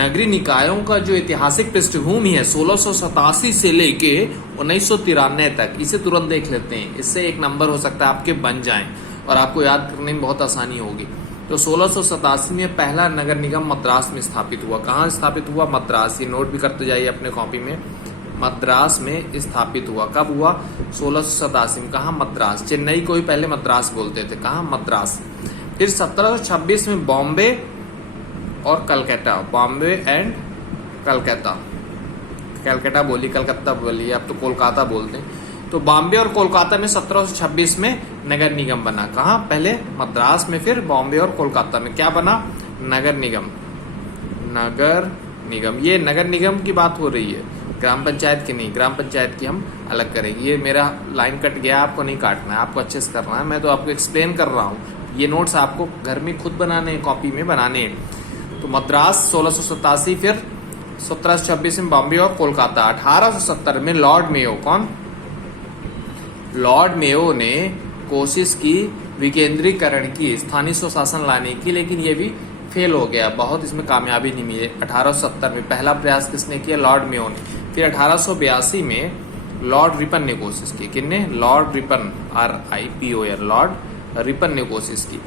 नगरीय निकायों का जो ऐतिहासिक पृष्ठभूमि है 1687 से लेके 1993 तक, इसे तुरंत देख लेते हैं। इससे एक नंबर हो सकता है आपके बन जाएं और आपको याद करने में बहुत आसानी होगी। तो 1687 में पहला नगर निगम मद्रास में स्थापित हुआ। कहाँ स्थापित हुआ? मद्रास। ये नोट भी करते जाइए अपने कॉपी में। मद्रास में स्थापित हुआ। कब हुआ? 1687 में। कहाँ? मद्रास। चेन्नई को ही पहले मद्रास बोलते थे। कहाँ? मद्रास। फिर 1726 में बॉम्बे और कलकत्ता, बॉम्बे एंड कलकत्ता, कलकत्ता बोली, कलकत्ता बोली, अब तो कोलकाता बोलते हैं। तो बॉम्बे और कोलकाता में 1726 में नगर निगम बना। कहाँ? पहले मद्रास में, फिर बॉम्बे और कोलकाता में क्या बना? नगर निगम। नगर निगम, ये नगर निगम की बात हो रही है, ग्राम पंचायत की नहीं। ग्राम पंचायत की हम अलग करेंगे। ये मेरा लाइन कट गया, आपको नहीं काटना है, आपको अच्छे से करना है। मैं तो आपको एक्सप्लेन कर रहा हूँ। ये नोट्स आपको घर में खुद बनाने हैं, कॉपी में बनाने हैं। तो मद्रास 1687, फिर 1726 में बॉम्बे और कोलकाता। 1870 में लॉर्ड मेयो, कौन? लॉर्ड मेयो ने कोशिश की विकेंद्रीकरण की, स्थानीय स्वशासन लाने की, लेकिन ये भी फेल हो गया, बहुत इसमें कामयाबी नहीं मिली। 1870 में पहला प्रयास किसने किया? लॉर्ड मेयो ने। फिर 1882 में लॉर्ड रिपन ने कोशिश की। किसने? Lord Ripon, RIPON, Lord Ripon ने कोशिश की।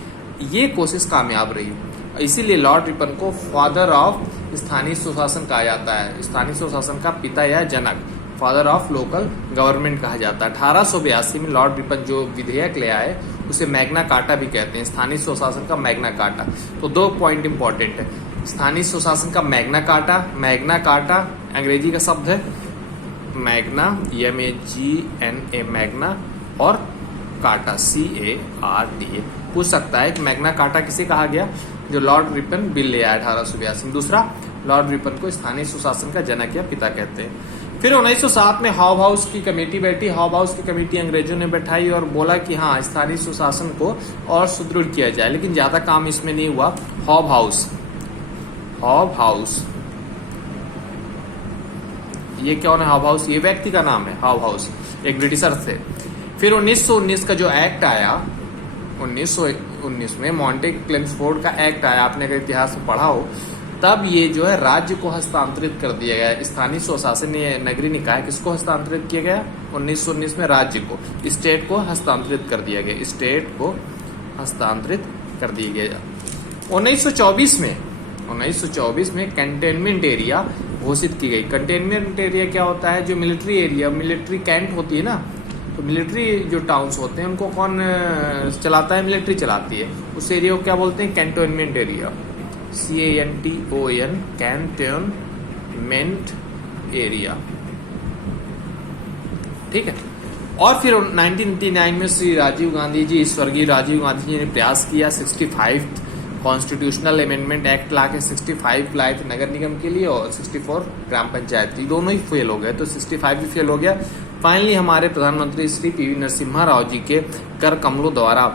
ये कोशिश कामयाब रही, इसीलिए लॉर्ड रिपन को फादर ऑफ स्थानीय सुशासन कहा जाता है। स्थानीय सुशासन का पिता या जनक, फादर ऑफ लोकल गवर्नमेंट कहा जाता है। 1882 में लॉर्ड रिपन जो विधेयक ले आए उसे मैग्ना कार्टा भी कहते हैं, स्थानीय सुशासन का मैग्ना कार्टा। तो 2 पॉइंट इंपॉर्टेंट है। स्थानीय सुशासन का मैग्ना कार्टा, मैग्ना कार्टा अंग्रेजी का शब्द है मैग्ना, MAGNA, मैग्ना, और कार्टा, CARTA। पूछ सकता है कि मैग्ना कार्टा किसे कहा गया? जो लॉर्ड रिपन बिल ले आया 1882 में। दूसरा, लॉर्ड रिपन को स्थानीय सुशासन का जनक या पिता कहते हैं। फिर 1907 में हॉब हाउस की कमेटी बैठी। हॉब हाउस की कमेटी अंग्रेजों ने बैठाई और बोला कि हाँ, स्थानीय सुशासन को और सुदृढ़ किया जाए, लेकिन ज्यादा काम इसमें नहीं हुआ। हॉब हाउस, हॉब हाउस, ये कौन है? हॉब हाउस ये व्यक्ति का नाम है। हॉब हाउस एक ब्रिटिशर थे। फिर 1919 का जो एक्ट आया, 1919 में मॉन्टेग क्लेम्सफोर्ड का एक्ट आया, आपने अगर इतिहास में पढ़ा हो, तब ये जो है राज्य को हस्तांतरित कर दिया गया। स्थानीय स्वशासन नगरीय निकाय किसको हस्तांतरित किया गया? 1919 में राज्य को, स्टेट को हस्तांतरित कर दिया गया। स्टेट को हस्तांतरित कर दिया गया। 1924 में कंटेनमेंट एरिया घोषित की गई। कंटेनमेंट एरिया क्या होता है? जो मिलिट्री एरिया, मिलिट्री कैंट होती है ना, तो मिलिट्री जो टाउन्स होते हैं उनको कौन चलाता है? मिलिट्री चलाती है। उस एरिया को क्या बोलते हैं? Cantonment area, CANTON, cantonment area. ठीक है। और फिर 1989 में श्री राजीव गांधी जी, स्वर्गीय राजीव गांधी जी ने प्रयास किया 65 कॉन्स्टिट्यूशनल अमेंडमेंट एक्ट ला के 65 लाए थे नगर निगम के लिए, और 64 ग्राम पंचायत की। दोनों ही फेल हो गए, तो 65 भी फेल हो गया। फाइनली हमारे प्रधानमंत्री श्री PV नरसिम्हा राव जी के कर कमलों द्वारा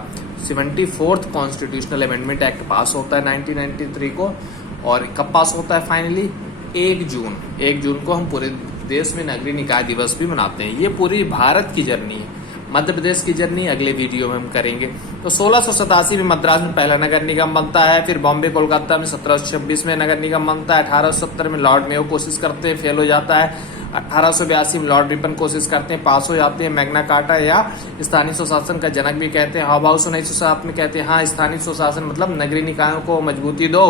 74th कॉन्स्टिट्यूशनल अमेंडमेंट एक्ट पास होता है 1993 को। और कब पास होता है? फाइनली 1 जून को हम पूरे देश में नगरीय निकाय दिवस भी मनाते हैं। ये पूरी भारत की जर्नी है, मध्य प्रदेश की जर्नी अगले वीडियो में हम करेंगे। तो 1687 में मद्रास में पहला नगर निगम बनता है। फिर बॉम्बे कोलकाता में 1726 में नगर निगम बनता है। 1870 में लॉर्ड मेयो कोशिश करते हैं, फेल हो जाता है। 1882 में लॉर्ड रिपन कोशिश करते हैं, पास हो जाते हैं। मैग्ना कार्टा या स्थानीय स्वशासन का जनक भी कहते हैं। हॉब हाउस 1907 में कहते हैं हाँ, स्थानीय स्वशासन मतलब नगरीय निकायों को मजबूती दो।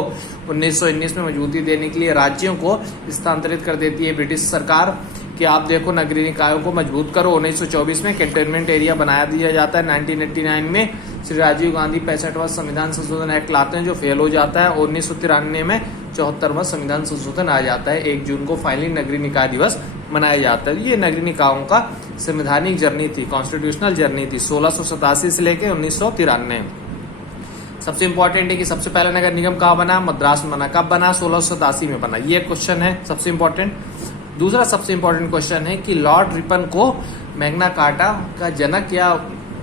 1919 में मजबूती देने के लिए राज्यों को स्थानांतरित कर देती है ब्रिटिश सरकार कि आप देखो नगरीय निकायों को मजबूत करो। 1924 में कंटेनमेंट एरिया बनाया दिया जाता है। 1989 में श्री राजीव गांधी 65वां संविधान संशोधन एक्ट लाते हैं जो फेल हो जाता है। 1993 में 74वां संविधान संशोधन आ जाता है। 1 जून को फाइनली नगरीय निकाय दिवस मनाया जाता है। ये नगरीय निकायों का संवैधानिक जर्नी थी, कॉन्स्टिट्यूशनल जर्नी थी 1687 से लेकर 1993। सबसे इंपॉर्टेंट है कि सबसे पहला नगर निगम कहाँ बना? मद्रास में बना। कब बना? 1687 में बना। ये क्वेश्चन है सबसे इंपॉर्टेंट। दूसरा सबसे इंपॉर्टेंट क्वेश्चन है कि लॉर्ड रिपन को मैग्ना कार्टा का जनक या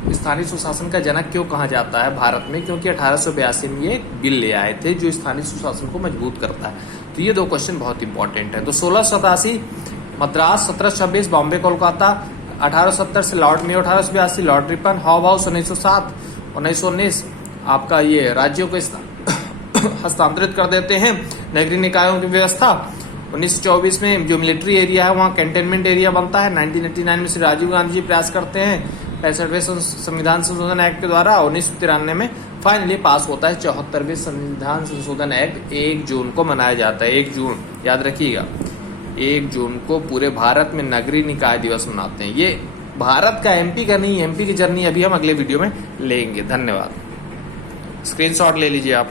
स्थानीय सुशासन का जनक क्यों कहा जाता है भारत में? क्योंकि 1882 में ये बिल ले आए थे जो स्थानीय सुशासन को मजबूत करता है। तो ये 2 क्वेश्चन बहुत इंपॉर्टेंट है। तो 1687 मद्रास, 1726 बॉम्बे कोलकाता, 1870 से Lord Mayo, 1882 Lord Ripon, hob house 1907, 1919 आपका ये राज्यों को हस्तांतरित कर देते हैं नगरीय निकायों की व्यवस्था। 1924 में जो मिलिट्री एरिया है वहाँ कंटेनमेंट एरिया बनता है। 1989 में श्री राजीव गांधी जी प्रयास करते हैं 65वें संविधान संशोधन एक्ट के द्वारा। 1993 में फाइनली पास होता है 74वें संविधान संशोधन एक्ट। 1 जून को मनाया जाता है। 1 जून याद रखिएगा, 1 जून को पूरे भारत में नगरीय निकाय दिवस मनाते हैं। ये भारत का, एमपी का नहीं। एमपी की जर्नी अभी हम अगले वीडियो में लेंगे। धन्यवाद। स्क्रीनशॉट ले लीजिए आप।